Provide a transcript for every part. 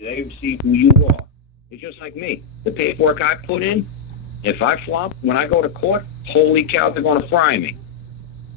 They see who you are. It's just like me. The paperwork I put in, if I flop, when I go to court, holy cow, they're going to fry me.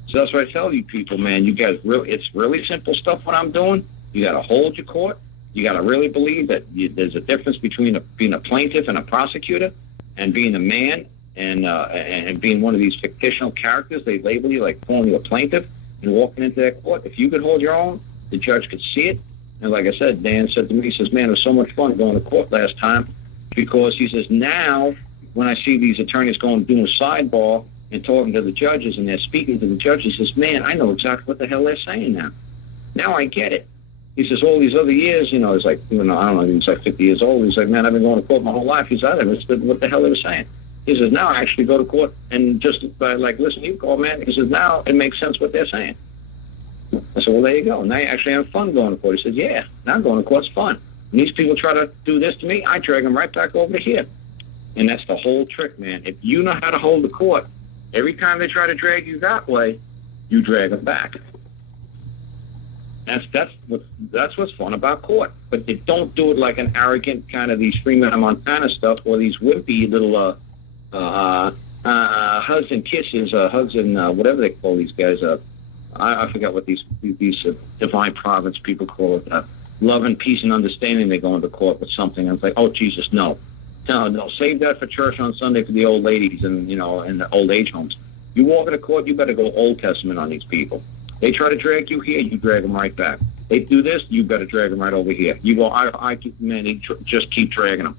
So that's what I tell you people, man. You guys, it's really simple stuff what I'm doing. You got to hold your court. You got to really believe that there's a difference between being a plaintiff and a prosecutor and being a man and being one of these fictional characters. They label you like calling you a plaintiff and walking into that court. If you could hold your own, the judge could see it. And like I said, Dan said to me, he says, man, it was so much fun going to court last time because he says, now when I see these attorneys going doing a sidebar and talking to the judges and they're speaking to the judges, he says, man, I know exactly what the hell they're saying now. Now I get it. He says, all these other years, it's like, I don't know, he's like 50 years old. He's like, man, I've been going to court my whole life. He says, I never understood what the hell they were saying. He says, now I actually go to court and just like, listen to you, Carl, man. He says, now it makes sense what they're saying. I said, well, there you go. Now you actually have fun going to court. He said, yeah, now going to court's fun. When these people try to do this to me, I drag them right back over here. And that's the whole trick, man. If you know how to hold the court, every time they try to drag you that way, you drag them back. That's what's fun about court. But they don't do it like an arrogant kind of these Freeman Montana stuff or these wimpy little hugs and kisses, hugs and whatever they call these guys. I forgot what these divine providence people call it. Love and peace and understanding. They go into court with something. And it's like, oh Jesus, no, save that for church on Sunday for the old ladies and in the old age homes. You walk into court, you better go Old Testament on these people. They try to drag you here, you drag them right back. They do this, you better drag them right over here. You go, just keep dragging them.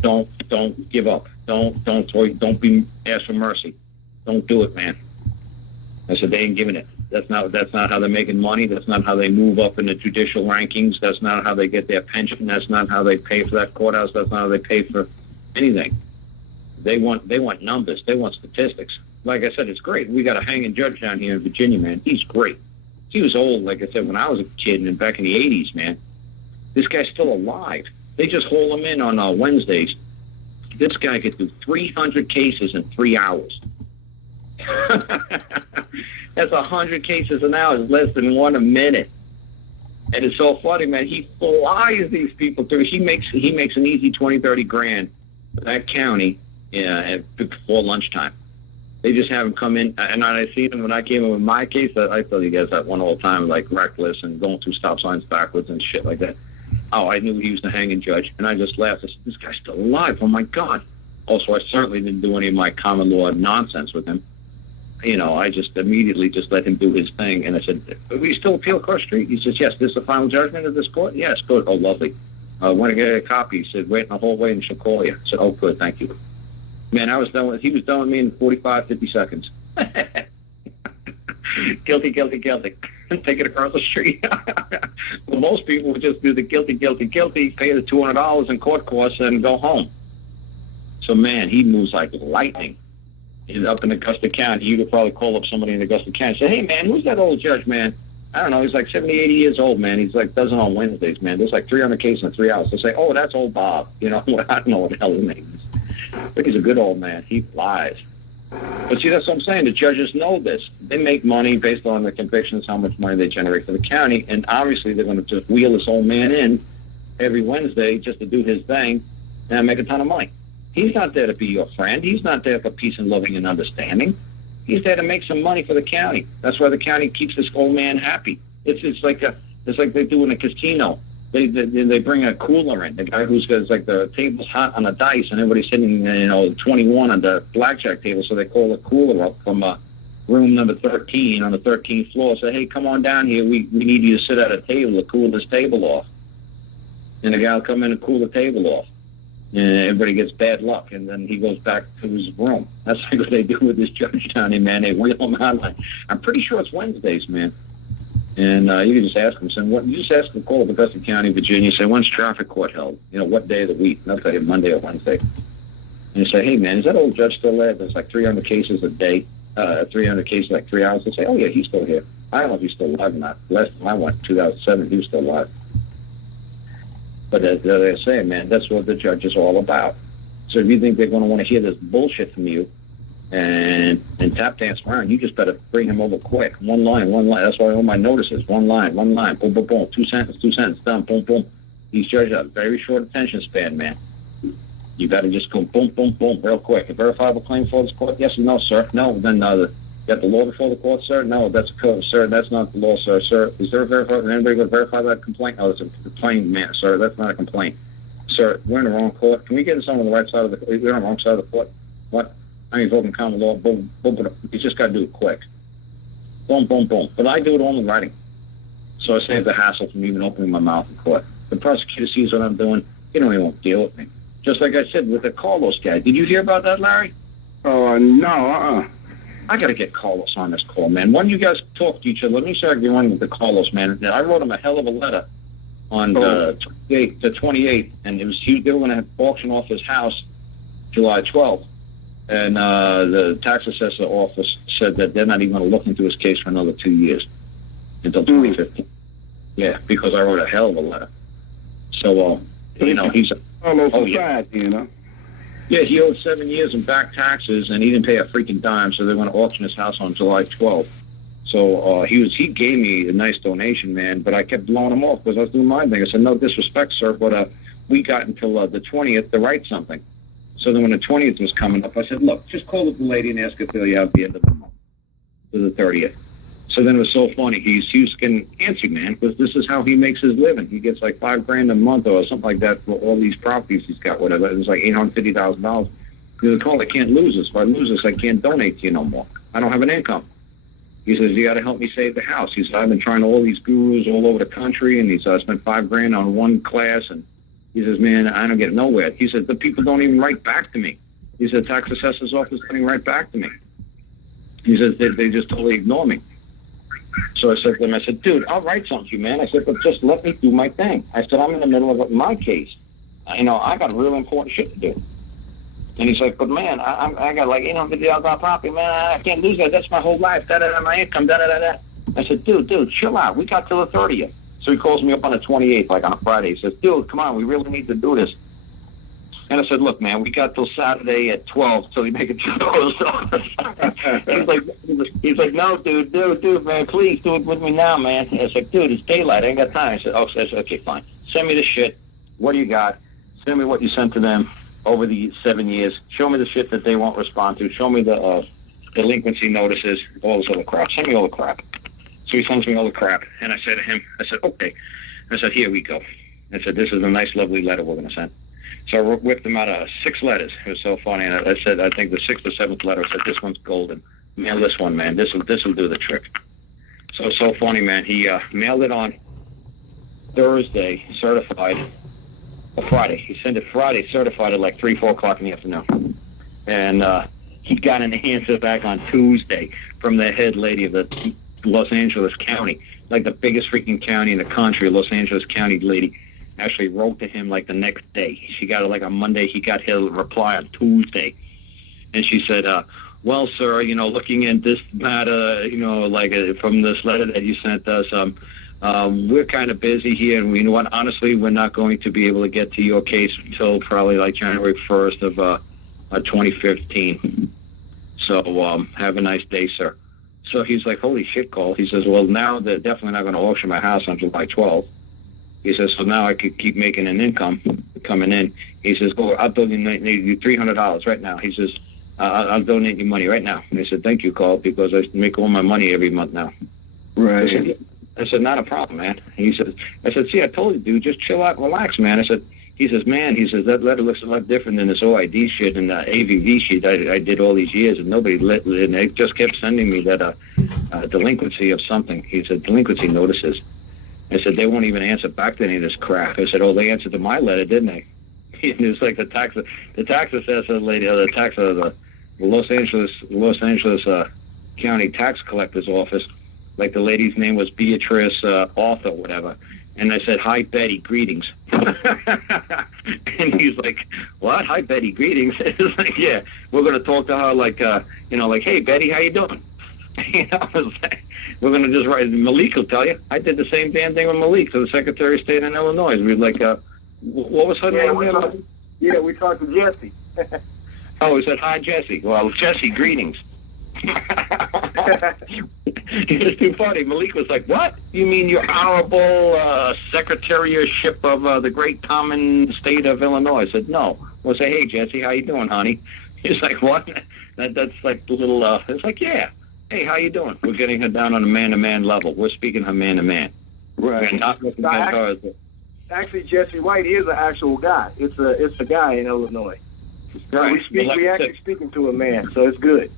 Don't give up. Don't be ask for mercy. Don't do it, man. I said they ain't giving it. That's not how they're making money. That's not how they move up in the judicial rankings. That's not how they get their pension. That's not how they pay for that courthouse. That's not how they pay for anything. They want numbers. They want statistics. Like I said, it's great. We got a hanging judge down here in Virginia, man. He's great. He was old, like I said, when I was a kid and back in the 80s, man. This guy's still alive. They just hold him in on Wednesdays. This guy could do 300 cases in 3 hours. That's 100 cases an hour. It's less than one a minute. And it's so funny, man. He flies these people through. He makes an easy 20, 30 grand for that county before lunchtime. They just have him come in, and I see him when I came in with my case. I tell you guys that one all the time, like reckless and going through stop signs backwards and shit like that. Oh, I knew he was the hanging judge, and I just laughed. I said, this guy's still alive. Oh, my God. Also, I certainly didn't do any of my common law nonsense with him. I just immediately just let him do his thing. And I said, will you still appeal across the street? He says, yes, this is the final judgment of this court? Yes, good. Oh, lovely. I want to get a copy. He said, wait in the hallway and she'll call you. I said, oh, good, thank you. Man, he was done with me in 45, 50 seconds. Guilty. Take it across the street. Well, most people would just do the guilty, pay the $200 in court costs and go home. So, man, he moves like lightning. He's up in Augusta County. You could probably call up somebody in Augusta County and say, hey, man, who's that old judge, man? I don't know. He's like 70, 80 years old, man. He's like, does it on Wednesdays, man. There's like 300 cases in 3 hours. They say, oh, that's old Bob. I don't know what the hell his name is. But he's a good old man. He flies. But see, that's what I'm saying. The judges know this. They make money based on their convictions, how much money they generate for the county. And obviously they're going to just wheel this old man in every Wednesday just to do his thing and make a ton of money. He's not there to be your friend. He's not there for peace and loving and understanding. He's there to make some money for the county. That's why the county keeps this old man happy. It's like they do in a casino. They bring a cooler in. The guy who's got like the table's hot on the dice and everybody's sitting 21 on the blackjack table, so they call the cooler up from room number 13 on the 13th floor. Say, hey, come on down here. We need you to sit at a table to cool this table off. And the guy will come in and cool the table off. And everybody gets bad luck, and then he goes back to his room. That's like what they do with this judge down here, man. They wheel him out. I'm pretty sure it's Wednesdays, man. And you can just ask them. You just ask them to call up Augusta County, Virginia. Say, when's traffic court held? What day of the week? And they'll tell you Monday or Wednesday. And you say, hey, man, is that old judge still there? There's like 300 cases a day, 300 cases like 3 hours. They say, oh, yeah, he's still here. I don't know if he's still alive or not. Last time I went, 2007, he was still alive. But as they're saying, man, that's what the judge is all about. So if you think they're going to want to hear this bullshit from you and tap dance around, you just better bring him over quick. One line. That's why all my notices, one line, boom, boom, boom, 2 sentences, done, boom, boom. These judges have very short attention span, man. You got to just go boom, boom, boom, real quick. A verifiable claim before this court? Yes or no, sir? No. Then you got the law before the court, sir? No, that's a code, sir. That's not the law, sir. Sir, is there a verifiable? Anybody going to verify that complaint? No, it's a complaint, man, sir. That's not a complaint. Sir, we're in the wrong court. Can we get this on the right side of the court? We're on the wrong side of the court. What? I mean, voting common law. Boom, boom, boom. You just got to do it quick. Boom, boom, boom. But I do it all in writing. So I save the hassle from even opening my mouth in court. The prosecutor sees what I'm doing. He don't even want to deal with me. Just like I said with the Carlos guy. Did you hear about that, Larry? Oh, no, I got to get Carlos on this call, man. When you guys talk to each other, let me start going with the Carlos, man. I wrote him a hell of a letter on the 28th, and they were going to auction off his house July 12th. And the tax assessor office said that they're not even going to look into his case for another 2 years until 2015. Yeah, because I wrote a hell of a letter. So, he's Yeah, he owed 7 years in back taxes, and he didn't pay a freaking dime, so they're going to auction his house on July 12th. So he gave me a nice donation, man, but I kept blowing him off because I was doing my thing. I said, no disrespect, sir, but we got until the 20th to write something. So then when the 20th was coming up, I said, look, just call the lady and ask her to fill you out at the end of the month, to the 30th. So then it was so funny. He was getting antsy, man, because this is how he makes his living. He gets like $5,000 a month or something like that for all these properties he's got, whatever. It was like $850,000. He called, I can't lose this. If I lose this, I can't donate to you no more. I don't have an income. He says, you got to help me save the house. He said, I've been trying all these gurus all over the country, and he said, I spent $5,000 on one class, and he says, man, I don't get nowhere. He said, the people don't even write back to me. He said, tax assessor's office doesn't write back to me. He says, they just totally ignore me. So I said to him, I said, dude, I'll write something to you, man. I said, but just let me do my thing. I said, I'm in the middle of my case. I got real important shit to do. And he's like, but man, I got like $850,000 property, man. I can't lose that. That's my whole life. My income, da-da-da-da. I said, dude, chill out. We got till the 30th. So he calls me up on the 28th, like on a Friday. He says, dude, come on, we really need to do this. And I said, look, man, we got till Saturday at 12 till we make it to those. he's like, no, dude, man, please do it with me now, man. I said, dude, it's daylight. I ain't got time. I said, okay, fine. Send me the shit. What do you got? Send me what you sent to them over the 7 years. Show me the shit that they won't respond to. Show me the delinquency notices, all this other crap. Send me all the crap. So he sends me all the crap. And I said to him, okay. I said, here we go. I said, this is a nice, lovely letter we're going to send. So I whipped him out of 6 letters. It was so funny. And I said, I think the 6th or 7th letter, I said, this one's golden. Mail this one, man. This will do the trick. So funny, man. He mailed it on Thursday, certified, or Friday. He sent it Friday, certified at like 3, 4 o'clock in the afternoon. And he got an answer back on Tuesday from the head lady of the Los Angeles County, like the biggest freaking county in the country. Los Angeles County lady actually wrote to him like the next day. She got it like on Monday. He got his reply on Tuesday. And she said, well, sir, looking at this matter, from this letter that you sent us, we're kind of busy here. And you know what? Honestly, we're not going to be able to get to your case until probably like January 1st of 2015. So have a nice day, sir. So he's like, holy shit, Cole. He says, well, now they're definitely not going to auction my house on July 12th. He says, so now I could keep making an income coming in. He says, I'll donate you $300 right now. He says, I'll donate you money right now. And I said, thank you, Carl, because I make all my money every month now. Right. I said, not a problem, man. I said, see, I told you, dude, just chill out and relax, man. He says, that letter looks a lot different than this OID shit and the AVV shit I did all these years, and nobody and they just kept sending me that delinquency of something. He said, delinquency notices. I said, they won't even answer back to any of this crap. I said, oh, they answered to my letter, didn't they? It was like the tax assessor lady, the Los Angeles County Tax Collector's Office. Like the lady's name was Beatrice Arthur, whatever. And I said, hi, Betty, greetings. And he's like, what? Hi, Betty, greetings. It's like, yeah, we're going to talk to her like, hey, Betty, how you doing? I was like, we're going to just write. Malik will tell you. I did the same damn thing with Malik, so the Secretary of State in Illinois. We were like, what was her name? We talked to Jesse. Oh, he said, hi, Jesse. Well, Jesse, greetings. It's too funny. Malik was like, "What? You mean your honorable secretaryship of the great common state of Illinois?" I said, "No." We'll say, "Hey, Jesse, how you doing, honey?" He's like, "What?" That's like the little. It's like, "Yeah, hey, how you doing?" We're getting her down on a man-to-man level. We're speaking her man-to-man. Right. We're not looking at her as Actually, Jesse White is an actual guy. It's a guy in Illinois. right. We actually speaking to a man, so it's good.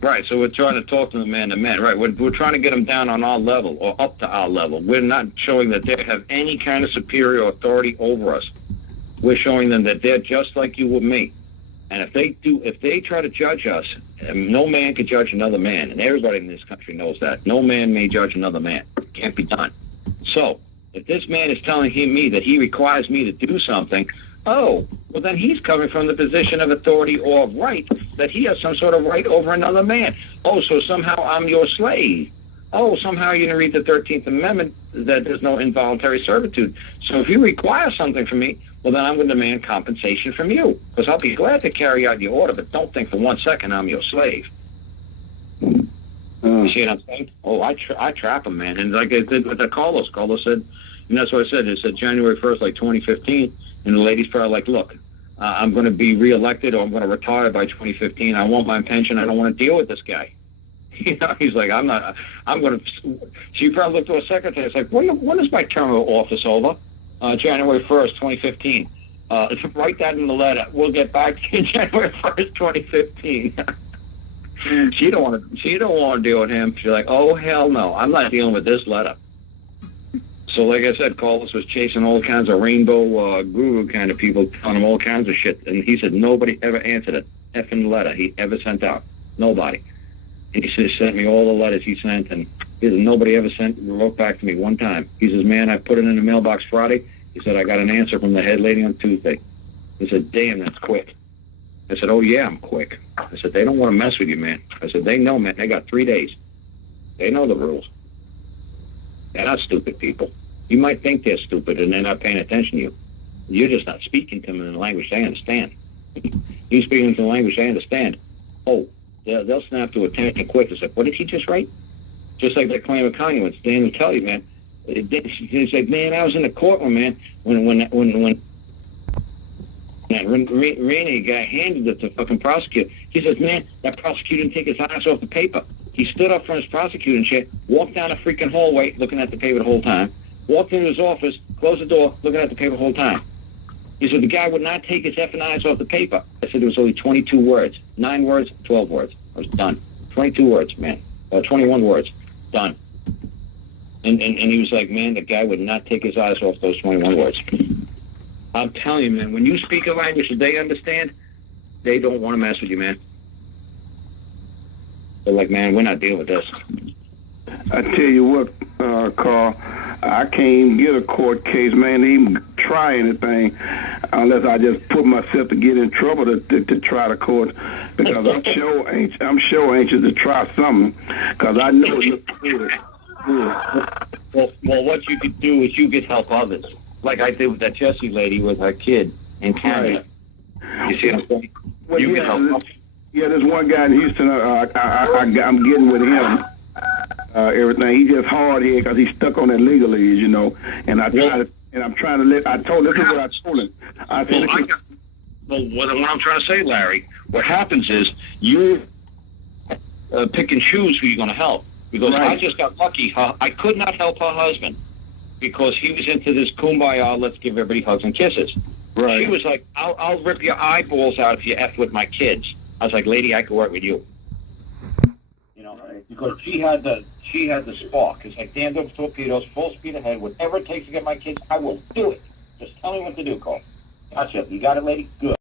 Right, so we're trying to talk to the man-to-man. Right, we're trying to get them down on our level or up to our level. We're not showing that they have any kind of superior authority over us. We're showing them that they're just like you or me. And if they try to judge us, no man can judge another man, and everybody in this country knows that. No man may judge another man. It can't be done. So, if this man is telling me that he requires me to do something, oh, well then he's coming from the position of authority or of right, that he has some sort of right over another man. Oh, so somehow I'm your slave. Oh, somehow you're going to read the 13th Amendment that there's no involuntary servitude. So if you require something from me, well then I'm going to demand compensation from you, because I'll be glad to carry out your order, but don't think for 1 second I'm your slave. You see what I'm saying? Oh, I trap him, man. And like I did with the Carlos. Carlos said, and that's what I said. It said January 1st, like 2015, and the lady's probably like, look, I'm going to be reelected or I'm going to retire by 2015. I want my pension. I don't want to deal with this guy. You know, he's like, I'm going to. She probably looked to her secretary. It's like, when is my term of office over? January 1st, 2015. Write that in the letter. We'll get back to you January 1st, 2015. She don't want to deal with him. She's like, oh hell no, I'm not dealing with this letter. So like I said, Carlos was chasing all kinds of rainbow guru kind of people, telling him all kinds of shit, and he said nobody ever answered a effing letter he ever sent out. Nobody. And he says, sent me all the letters he sent, and he said nobody ever wrote back to me one time. He says, man, I put it in the mailbox Friday. He said, I got an answer from the head lady on Tuesday. He said, damn, that's quick. I said, oh yeah, I'm quick. I said, they don't want to mess with you, man. I said, they know, man. They got 3 days. They know the rules. They're not stupid people. You might think they're stupid and they're not paying attention to you. You're just not speaking to them in the language they understand. You speaking to the language they understand. Oh, they'll snap to attention quick. It's like, what did he just write? Just like that claim of Kanye when Stan will tell you, man. He's like, man, I was in the courtroom, man, when that Rainey guy handed it to the fucking prosecutor. He says, man, that prosecutor didn't take his eyes off the paper. He stood up from his prosecuting chair, walked down a freaking hallway looking at the paper the whole time, walked into his office, closed the door, looking at the paper the whole time. He said, the guy would not take his effing eyes off the paper. I said, it was only 22 words. 9 words, 12 words. I was done. 22 words, man. 21 words. Done. And he was like, man, the guy would not take his eyes off those 21 words. I'm telling you, man, when you speak a language that they understand, they don't want to mess with you, man. They're like, man, we're not dealing with this. I tell you what, Carl, I can't even get a court case, man, to even try anything unless I just put myself to get in trouble to try the court, because I'm sure anxious to try something, because I know it looks good. Well, what you could do is you could help others, like I did with that Jessie lady with her kid in Canada. Right. You see what I'm saying? Well, you can help. Yeah, there's one guy in Houston. I'm getting with him. Everything. He's just hard here because he's stuck on that legalese, you know. And I'm trying to let. I told. This is what I told him. I said, what I'm trying to say, Larry, what happens is you pick and choose who you're going to help. Because right. I just got lucky. I could not help her husband because he was into this kumbaya, let's give everybody hugs and kisses. Right. She was like, I'll rip your eyeballs out if you F with my kids. I was like, lady, I could work with you. You know, because she had the spark. It's like, damn those torpedoes, full speed ahead, whatever it takes to get my kids, I will do it. Just tell me what to do, Carl. Gotcha. You got it, lady? Good.